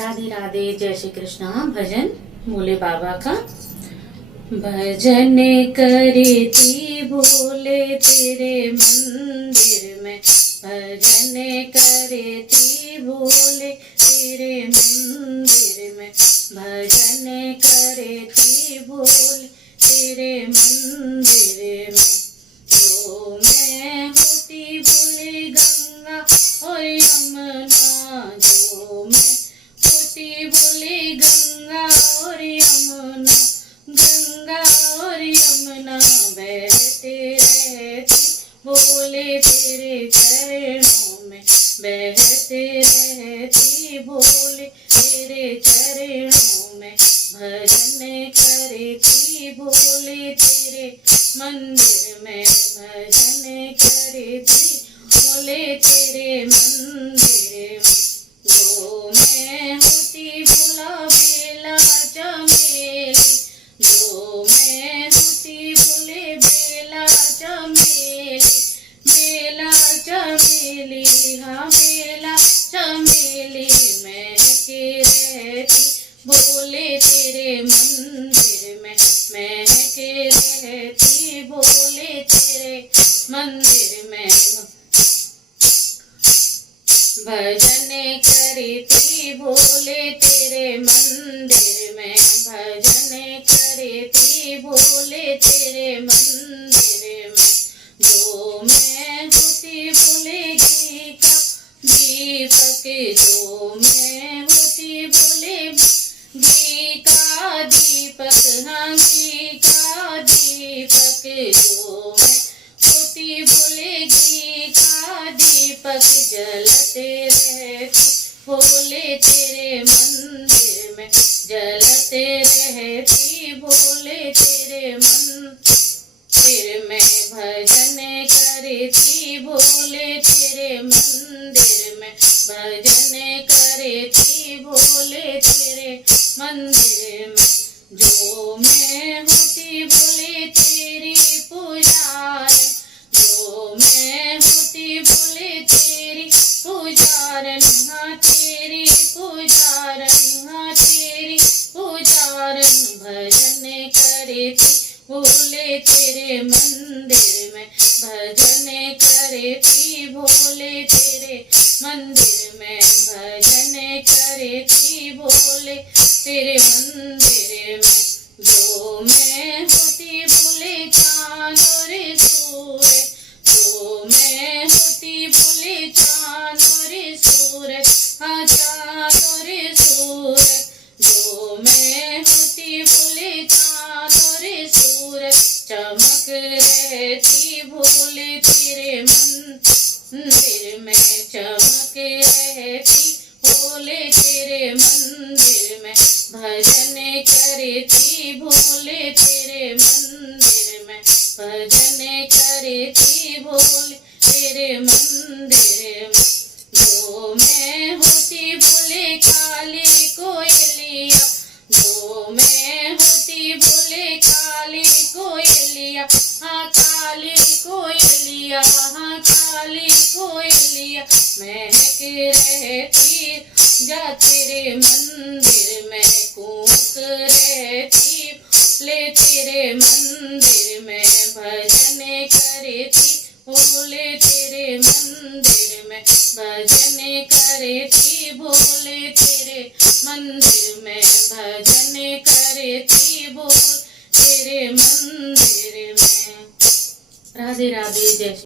राधे राधे। जय श्री कृष्णा। भजन भोले बाबा का। भजन करती भोले तेरे मंदिर में, भजन करती भोले तेरे मंदिर में, भजन करती भोले तेरे मंदिर में। जो मैं होती भोले गंगा और यमुना, जो मैं होती भोले गंगा और यमुना, गंगा और यमुना बहते रहती भोले तेरे चरणों में, बहते रहती भोले तेरे चरणों में। भजन करती भोले तेरे मंदिर में, भजन करती भोले तेरे मंदिर में। जो मैं होती भोला बेला चमेली, जो मैं होती भोले बेला चमेली, बेला चमेली, हाँ बेला चमेली महके रहती भोले तेरे मंदिर में, महके रहती भोले तेरे मंदिर में। भजन करती भोले तेरे मंदिर में, भजन करती भोले तेरे मंदिर में। जो मैं होती भोले घी का दीपक, जो मैं होती भोले घी का दीपक, हाँ घी का दीपक, जो मैं होती भोले घी का दीपक। जलते रहती भोले तेरे मंदिर में, जलते रहती भोले तेरे मंदिर में। भजन करती भोले तेरे मंदिर में, भजन करती भोले तेरे मंदिर में। जो मैं होती भोले तेरी पुजारन, जो मैं होती भोले तेरी पुजारन, हाँ तेरी पुजारन, हाँ तेरी पुजारन। भजन करती भोले तेरे मंदिर में, भजन करती भोले तेरे मंदिर में, भजन करती भोले तेरे मंदिर में। जो मैं होती भोले चाँद और सूरज, जो मैं होती भोले चाँद और सूरज, हाँ चाँद और सूरज, जो मैं होती भोले चाँद और सूरज। चमक रहती भोले तेरे मंदिर में, चमक रहती भोले तेरे मंदिर में। भजन करती भोले तेरे मंदिर में, भजन करती भोले तेरे मंदिर में। जो मैं होती भोले काली कोयलिया, जो मैं होती भोले काली कोयलिया, हाँ काली कोयलिया, हाँ काली कोयलिया महक रहती जा तेरे मंदिर में। कूक रहती भोले तेरे मंदिर में, भजन करती भोले तेरे मंदिर में, भजन करती भोले तेरे मंदिर में, भजन करती भोले तेरे मंदिर में। राधे राधे। जय